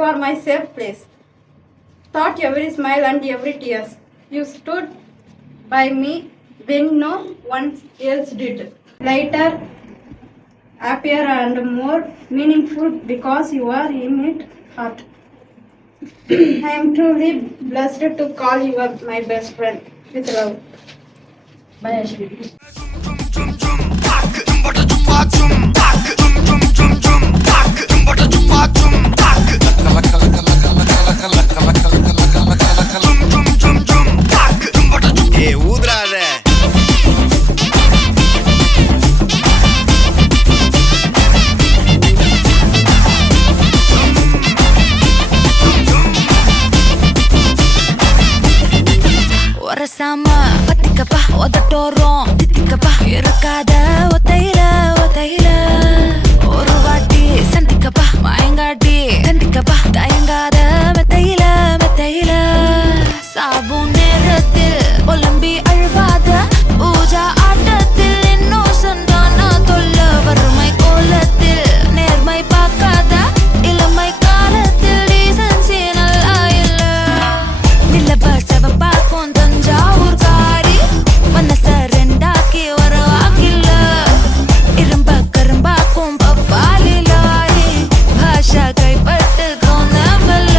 You are my safe place. Thought every smile and every tears. You stood by me when no one else did. Lighter, happier and more meaningful because you are in it heart. I am truly blessed to call you my best friend. With love. Bye, Ashwin. Sama patikapa odatorom titikapa irakada otaila otaila oru vaati santikapa maayangadi tandikapa tayangada metaila metaila sabu nerathil olambi alvada pooja aatathil inno sandana tolla varumai kolathil nermai paakada ilamai kaalathil decency nalla illa nillava savapa Thanjavur காரி மனச ரெண்டாக்கி வரவாக்கில்ல இரும்ப கரும்பாக்கும் பப்பாலி lorry பாஷா கைப்பட்டு கோனவல்ல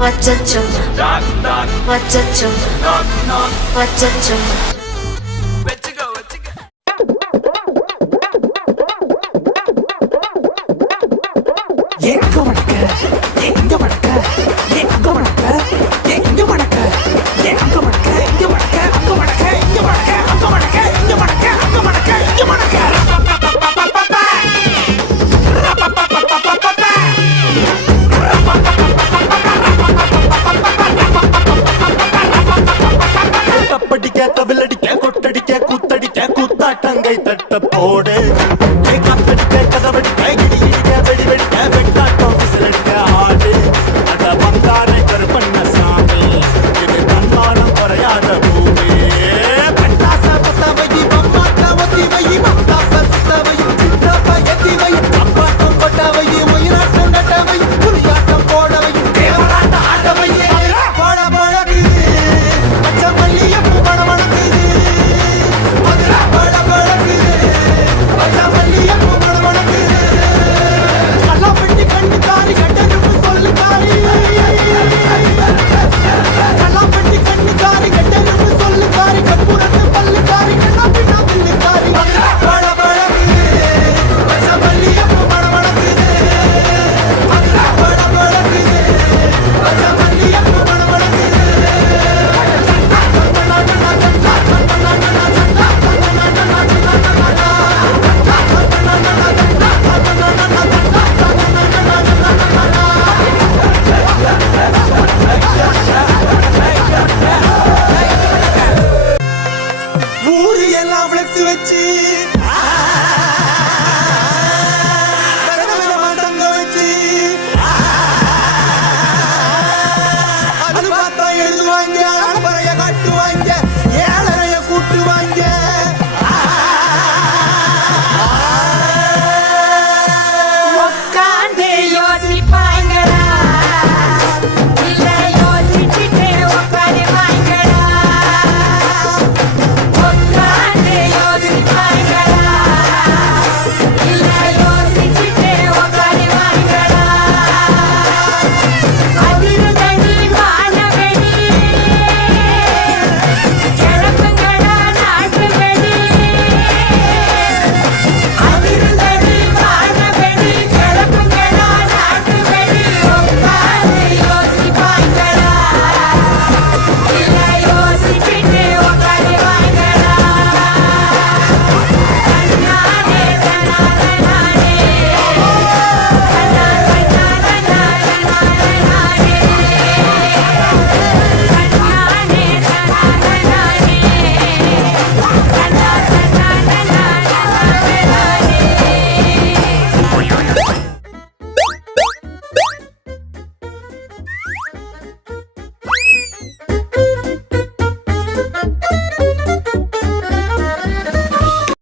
Wachachum, wachachum, wachachum. தங்கை தட்ட போடு கத்தடிக்க கதவடிக்க இடி இடிக்க வெடி வெடிக்க வெட்டாட்டம் விசிலடிக்க ஆடு அட வந்தாரை கருப்பண்ண சாமி இது தன்மானம் குறையாத பூமி பட்டாச பத்தவை பம்மாட்ட ஒத்தி வை மத்தாப்ப சுத்தவை சித்தப்ப எத்தி வை அப்பாட்டம் பட்டவை உயிராட்டம் நட்டவை புரியாட்டம் போடவை தேவராட்ட ஆட்டவை போட போடக்குது பச்சை மல்லிய பூ பணமணக்குது ஊரு எல்லாம் விளக்கு வச்சு